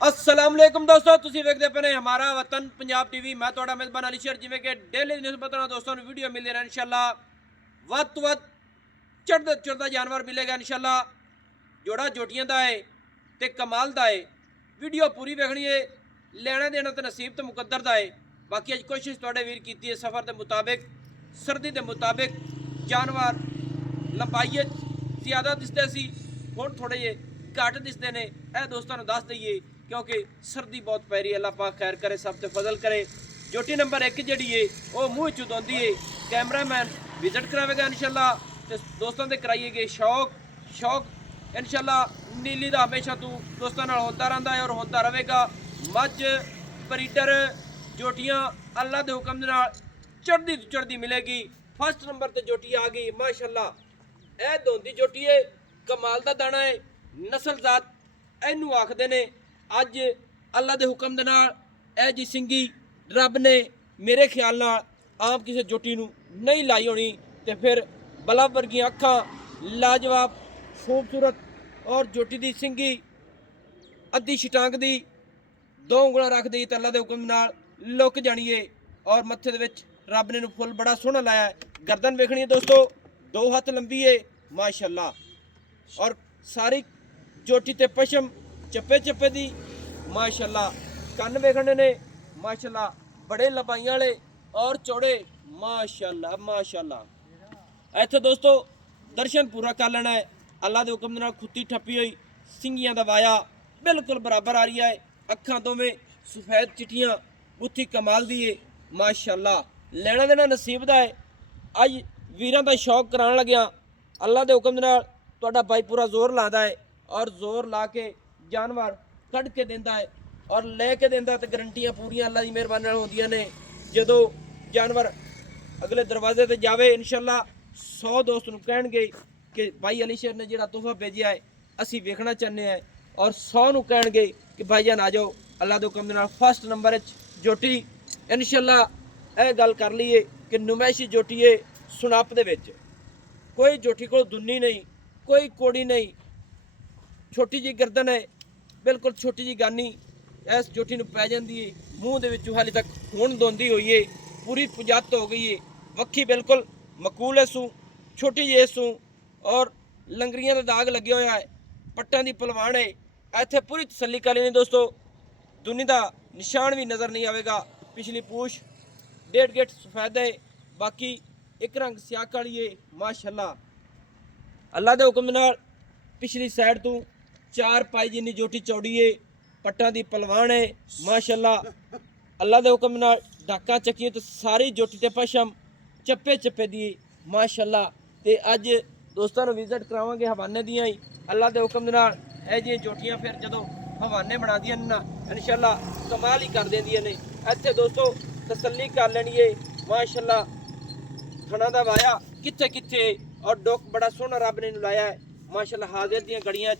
अस्सलाम वालेकुम दोस्तों, तुसी वेखदे पे ने हमारा वतन पंजाब टीवी। मैं तुहाडा मेज़बान अली शेर। जिवें कि डेली न्यूज़ बताना दोस्तों नूं वीडियो मिलदी रहे इंशाअल्लाह। वध तो वध चढ़दा जानवर मिलेगा इंशाअल्लाह। जोड़ा जोटियां दा है ते कमाल दा है। वीडियो पूरी वेखनी है। लेना देना तो नसीब तो मुकद्दर दा है। बाकी अज कोशिश तुहाडे वीर कीती है सफ़र के मुताबिक, सर्दी के मुताबिक जानवर लंबाई ज़्यादा दिसदे सी, हुण थोड़े जे घट दिसते ने। यह दोस्तों नूं दस दईए क्योंकि सर्दी बहुत पै रही है। अल्लाह पाक खैर करे, सब ते फजल करे। जोटी नंबर 1 जी है वह मूँह चू दोंदी है। कैमरामैन विजिट करावेगा इंशाअल्लाह। तो दोस्तों के कराइए गए शौक इंशाअल्लाह। नीली का हमेशा तू दोस्तों नाल होता रहिंदा है और होता रहेगा। मझ ब्रीडर जोटियां अल्लाह के हुक्म दे नाल चढ़दी तो चढ़दी मिलेगी। फर्स्ट नंबर ते जोटी आ गई माशाअल्लाह। यह दोंदी जोटी है, कमाल का दाना है। नस्ल जात इनू आखते ने। अज अल्लाह के हुक्म दे नाल ए जी सिंगी रब ने मेरे ख्याल नाल आम किसी जोटी नूं नहीं लाई होनी। तो फिर बल्ब वर्गियां अखां, लाजवाब खूबसूरत और जोटी की सिंगी अद्धी छटांग दी, दो उंगलां रख दी तो अल्लाह के हुक्म नाल लुक जानी है। और मत्थे दे विच रब ने फुल बड़ा सोहना लाया है। गर्दन वेखनी है दोस्तों, 2 हाथ लंबी है माशाअल्लाह। और सारी जोटी ते पशम चप्पे चप्पे दी माशाअल्लाह। कन्न वेखने ने माशाअल्लाह, बड़े लंबाइयां वाले और चौड़े माशाअल्लाह माशाअल्लाह। इत्थे दोस्तों दर्शन पूरा कर लेना है। अल्लाह के हुक्म नाल खुत्ती ठप्पी हुई, सिंगियां दा वाया बिल्कुल बराबर आ रही है। अखां दोवें सफेद चिट्टियां, बुत्थी कमाल दी है माशाअल्लाह। लेना देना नसीब दा है। अज वीरां दा शौक कराने लग्या। अल्लाह के हुक्म नाल तुहाडा भाई पूरा जोर लादा है और जोर ला के जानवर कढ़ के देंदा है और लेके देंदा। तो गारंटियां पूरियां अल्लाह की मेहरबानी नाल होंदियां ने। जदों जानवर अगले दरवाजे ते जावे इंशाअल्लाह 100 दोस्त नूं कहणगे कि भाई अली शेर ने जिहड़ा तोहफा भेजिया है असीं वेखना चाहते हैं। और 100 नूं कहणगे कि भाईजान आ जाओ। अल्लाह के हुक्म दे नाल फर्स्ट नंबर जोटी इंशाअल्लाह यह गल कर लीए कि नुमैशी जोटी है। सुनप दे विच कोई जोटी को दुन्नी नहीं, कोई कोड़ी नहीं। छोटी जी गर्दन है, बिल्कुल छोटी जी गानी इस जोटी नूं पै जांदी है। मूँह दे विचों हाले तक खून दोंदी हुई है, पूरी पुजत हो गई है। वक्खी बिल्कुल मकूल है सूँ, छोटी जी सूँ और लंगरियां का दाग लगे हुआ है। पट्टां दी पलवान है। इत्थे पूरी तसल्ली कर लेनी दोस्तों, दुनी का निशान भी नज़र नहीं आएगा। पिछली पूछ 1.5 गेट सफेद है, बाकी एक रंग स्याह काली है माशाअल्लाह। अल्लाह के हुक्म नाल पिछली साइड तो 4 पाई जिन्नी जोटी चौड़ी है। पट्टां दी पलवान है माशाअल्लाह। अल्लाह के हुक्म नाल डाका चक्की तो सारी जोटी ते पशम चप्पे चप्पे दी माशाअल्लाह। ते अज दोस्तों नूं विजिट करावांगे हवाने दियां ही। अल्लाह के हुक्म नाल ਇਹ जिहियां जोटियां फिर जदों हवाने बना दियां ना इंशाअल्लाह कमाल ही कर देंदियां ने। इत्थे दोस्तों तसल्ली कर लेनी है माशाअल्लाह। थना दा वाया कित्थे कित्थे और डुक बड़ा सोहना रब ने लाया है माशाअल्लाह। हाजिर दियां गड़ियां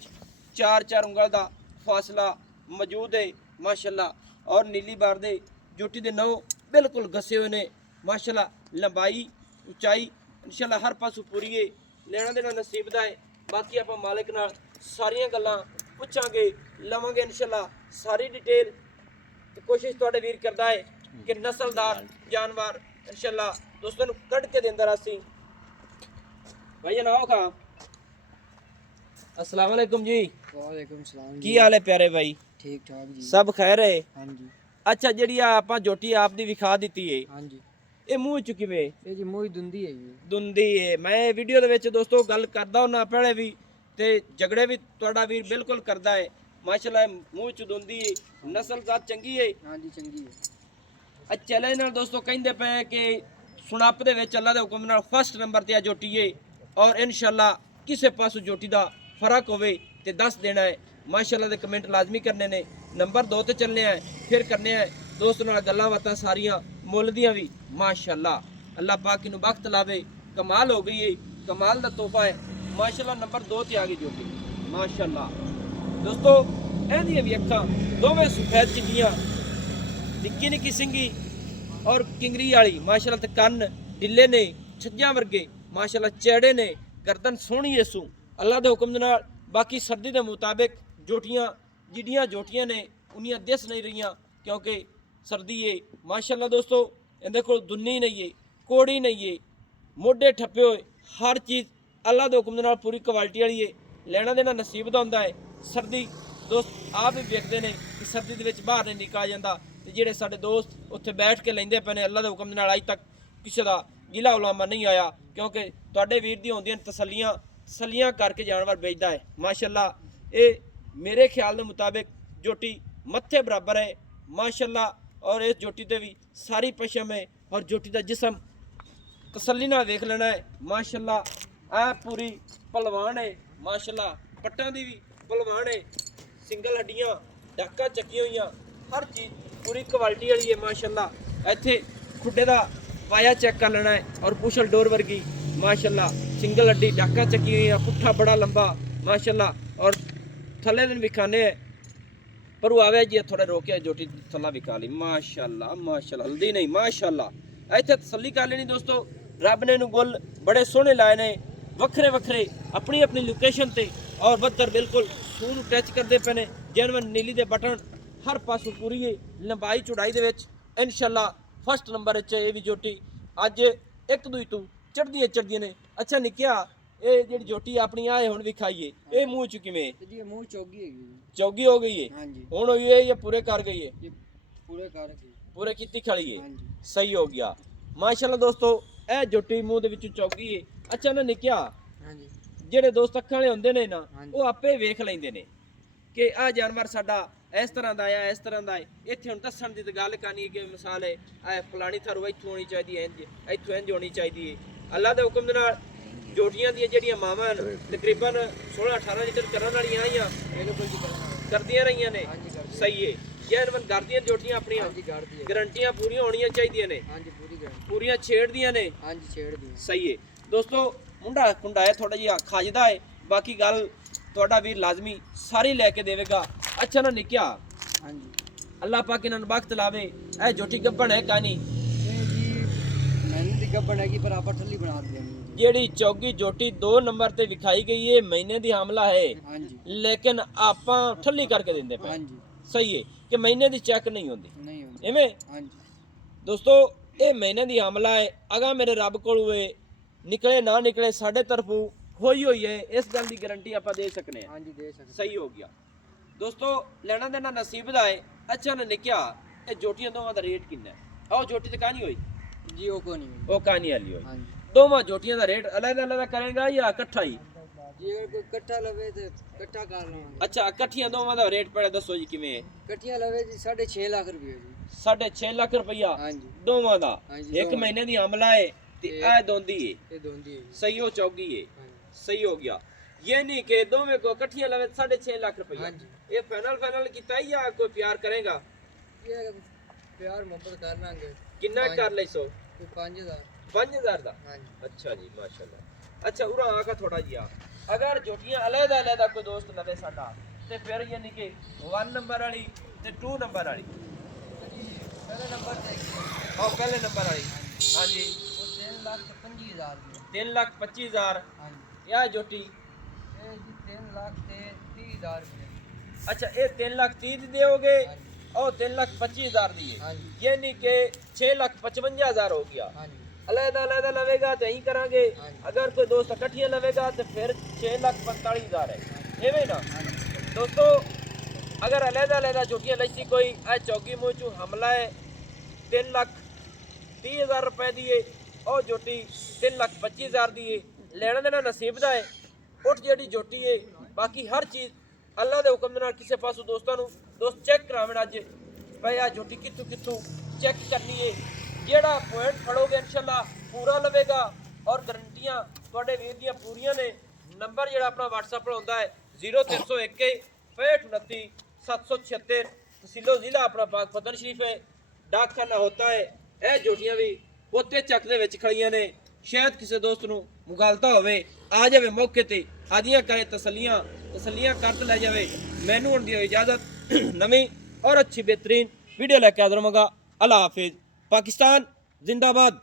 4 उंगल का फासला मौजूद है माशाअल्लाह। और नीली बार दे जोटी दे नौ बिल्कुल घसे हुए ने माशाअल्लाह। लंबाई उचाई इंशाअल्लाह हर पासों पूरी है। लेना देना नसीब दा है। बाकी आप मालिक नाल सारियां गल्लां पुछांगे, लवांगे इंशाअल्लाह सारी डिटेल। तो कोशिश तुहाडे वीर करदा है कि नस्लदार जानवर इंशाअल्लाह दोस्तों नूं कढ़ के देंदा रासी। भाई ना खा। अस्सलाम वालेकुम जी। वालेकुम सलाम की हाल है प्यारे भाई? ठीक ठाक जी। सब खैर है? हाँ जी। अच्छा जी आप जोटी आपदी विखा दी है, हाँ जी। ये मूँह चुकी वे ये जी मूही दुंदी है जी। दुंदी है। मैं वीडियो दे विच दोस्तों गल करदा होना पहले भी ते झगड़े भी तुहाडा वीर बिल्कुल करदा है माशाअल्लाह। मूँह च दुंदी है, नस्ल जात चंगी है। हाँ जी चंगी है। चैलेंज नाल दोस्तों कहिंदे पे कि सुनप दे विच अल्लाह दे हुक्म नाल फर्स्ट नंबर ते आ जोटी है। और इंशाअल्लाह किसे पासों जोटी दा फर्क होवे ते दस देना है माशाअल्लाह। दे कमेंट लाजमी करने ने। नंबर 2 ते चलने हैं, फिर करने हैं दोस्त नाल गल्लां बातां सारियां मुल दियां भी माशाअल्लाह। अल्लाह पाक इनू वक्त लावे। कमाल हो गई है, कमाल दा तोहफा है माशाअल्लाह। नंबर 2 ते आ गई जोटी माशाअल्लाह। दोस्तों इहदियां भी अखां दोवें सफेद चिट्टियां, निक्की निक्की सिंगी और किंगरी वाली माशाअल्लाह। ते कन्न ढिले ने, छज्जां वर्गे माशाअल्लाह, चैड़े ने, गर्दन सोहनी है सू अल्लाह के हुक्म दे नाल। बाकी सर्दी के मुताबिक जोटियां जिड्डियां जोटियां ने ਉਨੀਆਂ ਦਿਸ ਨਹੀਂ ਰਹੀਆਂ ਕਿਉਂਕਿ ਸਰਦੀ ਏ ਮਾਸ਼ਾਅੱਲਾ ਦੋਸਤੋ। ਇਹਦੇ ਕੋਲ ਦੁੰਨੀ ਨਹੀਂ ਏ, ਕੋੜੀ ਨਹੀਂ ਏ, ਮੋਢੇ ਠੱਪੇ ਹੋਏ, ਹਰ ਚੀਜ਼ ਅੱਲਾ ਦੇ ਹੁਕਮ ਦੇ ਨਾਲ ਪੂਰੀ ਕੁਆਲਿਟੀ ਵਾਲੀ ਏ। ਲੈਣਾ ਦੇਣਾ ਨਸੀਬ ਦਾ ਹੁੰਦਾ ਹੈ। ਸਰਦੀ ਦੋਸਤ ਆਪ ਵੀ ਵੇਖਦੇ ਨੇ ਕਿ ਸਰਦੀ ਦੇ ਵਿੱਚ ਬਾਹਰ ਨਹੀਂ ਨਿਕਲਿਆ ਜਾਂਦਾ, ਤੇ ਜਿਹੜੇ ਸਾਡੇ ਦੋਸਤ ਉੱਥੇ ਬੈਠ ਕੇ ਲੈਂਦੇ ਪਏ ਨੇ ਅੱਲਾ ਦੇ ਹੁਕਮ ਦੇ ਨਾਲ ਅੱਜ ਤੱਕ ਕਿਸੇ ਦਾ ਗਿਲਾ ਉਲਾਮਾ ਨਹੀਂ ਆਇਆ, ਕਿਉਂਕਿ ਤੁਹਾਡੇ ਵੀਰ ਦੀ ਹੁੰਦੀਆਂ ਤਸੱਲੀਆਂ ਕਰਕੇ ਜਾਨਵਰ ਵੇਚਦਾ ਹੈ ਮਾਸ਼ਾਅੱਲਾ। ਇਹ ਮੇਰੇ ਖਿਆਲ ਦੇ ਮੁਤਾਬਿਕ ਜੋਟੀ ਮੱਥੇ ਬਰਾਬਰ ਹੈ ਮਾਸ਼ਾਅੱਲਾ, ਔਰ ਇਸ ਜੋਟੀ ਤੇ ਵੀ ਸਾਰੀ ਪਸ਼ਮ ਹੈ ਔਰ ਜੋਟੀ ਦਾ ਜਿਸਮ ਤਸੱਲੀ ਨਾਲ ਵੇਖ ਲੈਣਾ ਹੈ ਮਾਸ਼ਾਅੱਲਾ। ਇਹ ਪੂਰੀ ਭਲਵਾਨ ਹੈ ਮਾਸ਼ਾਅੱਲਾ, ਪੱਟਾਂ ਦੀ ਵੀ ਭਲਵਾਨ ਹੈ, ਸਿੰਗਲ ਹੱਡੀਆਂ, ਡਾਕਾ ਚੱਕੀਆਂ ਹੋਈਆਂ, ਹਰ ਚੀਜ਼ ਪੂਰੀ ਕੁਆਲਿਟੀ ਵਾਲੀ ਹੈ ਮਾਸ਼ਾਅੱਲਾ। ਇੱਥੇ ਖੁੱਡੇ ਦਾ ਪਾਇਆ ਚੈੱਕ ਕਰ ਲੈਣਾ ਹੈ ਔਰ ਪੁਸ਼ਲ ਡੋਰ ਵਰਗੀ ਮਾਸ਼ਾਅੱਲਾ, ਸਿੰਗਲ ਹੱਡੀ, ਡਾਕਾ ਚੱਕੀ ਹੋਈਆਂ, ਪੁੱਠਾ ਬੜਾ ਲੰਬਾ ਮਾਸ਼ਾਅੱਲਾ, ਔਰ ਥੱਲੇ ਦਿਨ ਵਿਖਾਣੇ ਹੈ ਪਰ ਉਹ ਆਵੇ ਜੀ ਥੋੜਾ ਰੋਕਿਆ ਜੋਟੀ ਥੱਲਾ ਵਿਖਾ ਲਈ ਮਾਸ਼ਾਅੱਲਾ ਮਾਸ਼ਾਅੱਲਾ, ਹਲਦੀ ਨਹੀਂ ਮਾਸ਼ਾਅੱਲਾ। ਇੱਥੇ ਤਸੱਲੀ ਕਰ ਲੈਣੀ ਦੋਸਤੋ, ਰੱਬ ਨੇ ਨੂੰ ਗੁੱਲ ਬੜੇ ਸੋਹਣੇ ਲਾਏ ਨੇ ਵੱਖਰੇ ਵੱਖਰੇ ਆਪਣੀ ਆਪਣੀ ਲੋਕੇਸ਼ਨ ਤੇ, ਔਰ ਬੱਦਰ ਬਿਲਕੁਲ ਸੂਹ ਨੂੰ ਟੱਚ ਕਰਦੇ ਪਏ ਨੇ, ਜੈਨੂਅਨ ਨੀਲੀ ਦੇ ਬਟਨ ਹਰ ਪਾਸੋਂ ਪੂਰੀ ਹੈ ਲੰਬਾਈ ਚੌੜਾਈ ਦੇ ਵਿੱਚ ਇਨਸ਼ਾਅੱਲਾ ਫਸਟ ਨੰਬਰ ਵਿੱਚ ਇਹ ਵੀ ਜੋਟੀ ਅੱਜ ਇੱਕ ਦੂਈ ਤੋਂ ਚੜਦੀਆਂ ਨੇ। ਅੱਛਾ ਨਿੱਕਿਆ, ਇਹ ਜਿਹੜੀ ਜੋਟੀ ਆਪਣੀ ਆਏ ਹੁਣ ਵਿਖਾਈਏ, ਇਹ ਮੂੰਹ ਚ ਕਿਵੇਂ ਜੀ ਮੂੰਹ ਚੌਗੀ ਹੈਗੀ ਜੀ। ਚੌਗੀ ਹੋ ਗਈ ਹੈ ਹਾਂਜੀ ਹੁਣ ਹੋਈ ਹੈ ਜਾਂ ਪੂਰੇ ਕਰ ਗਈ ਹੈ? ਇਹ ਪੂਰੇ ਕਰ ਗਈ। ਪੂਰੇ ਕੀਤੀ ਖੜੀ ਹੈ, ਹਾਂਜੀ ਸਹੀ ਹੋ ਗਿਆ ਮਾਸ਼ਾਅੱਲਾ ਦੋਸਤੋ। ਇਹ ਜੋਟੀ ਮੂੰਹ ਦੇ ਵਿੱਚ ਚੌਗੀ ਹੈ। ਅੱਛਾ ਨਾ ਨਿੱਕਿਆ, ਹਾਂਜੀ ਜਿਹੜੇ ਦੋਸਤ ਅੱਖਾਂ ਵਾਲੇ ਹੁੰਦੇ ਨੇ ਨਾ, ਹਾਂਜੀ। ਉਹ ਆਪੇ ਵੇਖ ਲੈਂਦੇ ਨੇ ਕਿ ਆਹ ਜਾਨਵਰ ਸਾਡਾ ਇਸ ਤਰ੍ਹਾਂ ਦਾ ਆ, ਇਸ ਤਰ੍ਹਾਂ ਦਾ ਹੈ। ਇੱਥੇ ਹੁਣ ਦੱਸਣ ਦੀ ਤਾਂ ਗੱਲ ਕਰਨੀ ਹੈ ਕਿ ਮਿਸਾਲ ਹੈ ਇਹ ਫਲਾਣੀ ਥਰੂ ਇੱਥੋਂ ਹੋਣੀ ਚਾਹੀਦੀ ਹੈ, ਇੰਜ ਇੱਥੋਂ ਇੰਜ ਹੋਣੀ ਚਾਹੀਦੀ ਹੈ। ਅੱਲਾ ਦੇ ਹੁਕਮ ਦੇ ਨਾਲ ਜੋਟੀਆਂ ਦੀਆਂ ਜਿਹੜੀਆਂ ਮਾਵਾਂ ਹਨ ਤਕਰੀਬਨ 16-18 ਲੀਟਰ ਕਰਨ ਵਾਲੀਆਂ ਆਈਆਂ ਬਿਲਕੁਲ ਜੀ ਕਰਦੀਆਂ ਰਹੀਆਂ ਨੇ, ਹਾਂਜੀ ਕਰਦੀ ਸਹੀ ਹੈ। ਜੈਨੂਅਨ ਕਰਦੀਆਂ ਜੋਟੀਆਂ ਆਪਣੀਆਂ, ਹਾਂਜੀ ਕਰਦੀ ਹੈ। ਗਰੰਟੀਆਂ ਪੂਰੀਆਂ ਹੋਣੀਆਂ ਚਾਹੀਦੀਆਂ ਨੇ, ਹਾਂਜੀ ਪੂਰੀ ਗਾਰੰਟੀ। ਪੂਰੀਆਂ ਛੇੜਦੀਆਂ ਨੇ, ਹਾਂਜੀ ਛੇੜਦੀ ਹੈ। ਸਹੀ ਹੈ ਦੋਸਤੋ। ਮੁੰਡਾ ਖੁੰਡਾ ਹੈ ਥੋੜਾ ਜਿਹਾ ਖਾਜਦਾ ਹੈ, ਬਾਕੀ ਗੱਲ ਤੁਹਾਡਾ ਵੀਰ ਲਾਜ਼ਮੀ ਸਾਰੀ ਲੈ ਕੇ ਦੇਵੇਗਾ। ਅੱਛਾ ਨਾ ਨਿੱਕਿਆ, ਹਾਂਜੀ ਅੱਲਾਹ ਪਾਕ ਇਹਨਾਂ ਨੂੰ ਬਖਤ ਲਾਵੇ, ਇਹ ਜੋਟੀ ਗੱਭਣ ਹੈ ਕਾਨੀ ਇਹ ਜੀ ਮੈਨੂੰ ਦੀ ਗੱਬਣ ਹੈਗੀ ਪਰ ਆਪਾਂ ਠੱਲੀ ਬਣਾ ਦਿੰਦੇ ਹਾਂ। ਜਿਹੜੀ ਚੌਗੀ ਜੋਟੀ 2 ਨੰਬਰ ਤੇ ਵਿਖਾਈ ਗਈ ਹੈ ਮਹੀਨੇ ਦੀ ਹਮਲਾ ਹੈ, ਹਾਂਜੀ ਲੇਕਿਨ ਆਪਾਂ ਠੱਲੀ ਕਰਕੇ ਦਿੰਦੇ ਪਏ, ਹਾਂਜੀ ਸਹੀ ਹੈ ਕਿ ਮਹੀਨੇ ਦੀ ਚੈੱਕ ਨਹੀਂ ਹੁੰਦੀ ਨਹੀਂ ਹੁੰਦੀ। ਐਵੇਂ ਹਾਂਜੀ ਦੋਸਤੋ। ਇਹ ਮਹੀਨੇ ਦੀ ਹਮਲਾ ਹੈ, ਅਗਾ ਮੇਰੇ ਰੱਬ ਕੋਲ ਹੋਏ ਨਿਕਲੇ ਨਾ ਨਿਕਲੇ ਸਾਡੇ ਤਰਫੋਂ ਹੋਈ ਹੈ, ਇਸ ਗੱਲ ਦੀ ਗਾਰੰਟੀ ਆਪਾਂ ਦੇ ਸਕਨੇ ਹਾਂ। ਹਾਂਜੀ ਦੇ ਸਕਦੇ। ਸਹੀ ਹੋ ਗਿਆ ਦੋਸਤੋ, ਲੈਣਾ ਦੇਣਾ ਨਸੀਬ ਦਾ ਹੈ। ਅੱਛਾ ਨਾ ਨਿੱਕਿਆ, ਇਹ ਜੋਟੀਆਂ ਦੋਵਾਂ ਦਾ ਰੇਟ ਕਿੰਨਾ ਹੈ? ਆਓ ਜੋਟੀ ਤੇ ਕਹਾਣੀ ਹੋਈ, ਜੀ ਉਹ ਕੋ ਨਹੀਂ। ਉਹ ਕਹਾਣੀ ਵਾਲੀ ਹੋਈ। ਹਾਂਜੀ ਦੋਵਾਂ ਜੋਟੀਆਂ ਦਾ ਰੇਟ ਅਲੱਗ ਕਰੇਗਾ ਜਾਂ ਇਕੱਠਾ ਹੀ? ਜੇ ਅਗਰ ਕੋਈ ਇਕੱਠਾ ਲਵੇ ਤੇ ਇਕੱਠਾ ਕਰ ਲਵਾਂਗੇ। ਅੱਛਾ ਇਕੱਠੀਆਂ ਦੋਵਾਂ ਦਾ ਰੇਟ ਪਹਿਲੇ ਦੱਸੋ ਜੀ ਕਿਵੇਂ ਹੈ? ਇਕੱਠੀਆਂ ਲਵੇ ਜੀ 6.5 ਲੱਖ ਰੁਪਏ ਜੀ। 6.5 ਲੱਖ ਰੁਪਈਆ ਹਾਂਜੀ ਦੋਵਾਂ ਦਾ। ਹਾਂਜੀ, ਇੱਕ ਦੋਵਾਂ। ਮਹੀਨੇ ਦੀ ਹਮਲਾ ਹੈ ਤੇ ਇਹ ਦੋਂਦੀ ਹੈ, ਇਹ ਦੋਂਦੀ ਹੈ ਜੀ। ਸਹੀ ਹੋ ਚੌਗੀ ਹੈ, ਹਾਂਜੀ ਸਹੀ ਹੋ ਗਿਆ। ਇਹ ਨਹੀਂ ਕਿ ਦੋਵੇਂ ਕੋ ਇਕੱਠੀਆਂ ਲਵੇ 6.5 ਲੱਖ ਰੁਪਈਆ। ਹਾਂਜੀ ਇਹ ਫਾਈਨਲ ਕੀਤਾ ਹੀ ਜਾਂ ਕੋਈ ਪਿਆਰ ਕਰੇਗਾ? ਇਹ ਪਿਆਰ ਮੁਹੱਬਤ ਕਰ ਲਾਂਗੇ। ਕਿੰਨਾ ਕਰ ਲਈ ਸੋ? ਕੋਈ 5000। 5000 ਦਾ? ਹਾਂਜੀ ਅੱਛਾ ਜੀ ਮਾਸ਼ਾਅੱਲਾ। ਅੱਛਾ ਉਰਾ ਆਕਾ ਥੋੜਾ ਜਿਹਾ, ਅਗਰ ਜੋਟੀਆਂ ਅਲੱਗ ਕੋਈ ਦੋਸਤ ਲਵੇ ਸਾਡਾ ਤੇ ਫਿਰ ਯਾਨੀ ਕਿ 1 ਨੰਬਰ ਵਾਲੀ ਤੇ 2 ਨੰਬਰ ਵਾਲੀ, ਪਹਿਲੇ ਨੰਬਰ ਤੇ ਉਹ ਪਹਿਲੇ ਨੰਬਰ ਵਾਲੀ, ਹਾਂਜੀ ਉਹ 3,25,000 ਦੀ। 3,25,000 ਹਾਂਜੀ ਇਹ ਜੋਟੀ। ਇਹ ਜੀ 3,30,000 ਰੁਪਏ। ਅੱਛਾ ਇਹ 3,30,000 ਦੀ ਦਿਓਗੇ ਹਾਂਜੀ और 3,25,000 दिए, ਹਾਂਜੀ यानी कि 6,55,000 हो गया। ਹਾਂਜੀ अलग लवेगा तो यही करांगे, हाँ। अगर कोई दोस्त इकट्ठियां लवेगा तो फिर 6,45,000 है, एवं ना ਹਾਂਜੀ दोस्तों। अगर अलग जोटियां लसी कोई आ चौकी मुँह चू हमला है 3,30,000 रुपए दिए और जोटी 3,25,000 दिए। लेना देना नसीब दा है, उठ जी जोटी है। बाकी हर चीज़ अल्लाह के हुक्म नाल किसी पासों दोस्तों दोस्त चेक करावन अज भाई आ जोटी कितों चेक करनी है। जेड़ा पॉइंट फड़ोगे इंशाल्लाह पूरा लवेगा और गारंटियां तुहाडे वीर दियां पूरियां ने। नंबर जेड़ा अपना WhatsApp पर होंदा है 0301 6529 776, तहसीलो जिला अपना पाकपतन शरीफ है, डाकखाना होता है। यह जोटियां भी पोते चक दे विच खड़ियां ने, शायद किसी दोस्त नूं मुगालता होवे आ जावे मौके ते आदियां करे तसलियां करत ले जावे। मैनू हुण दी इजाजत नवीं और अच्छी बेहतरीन वीडियो लैके हाज़र होवांगा। अल्लाह हाफिज़। पाकिस्तान जिंदाबाद।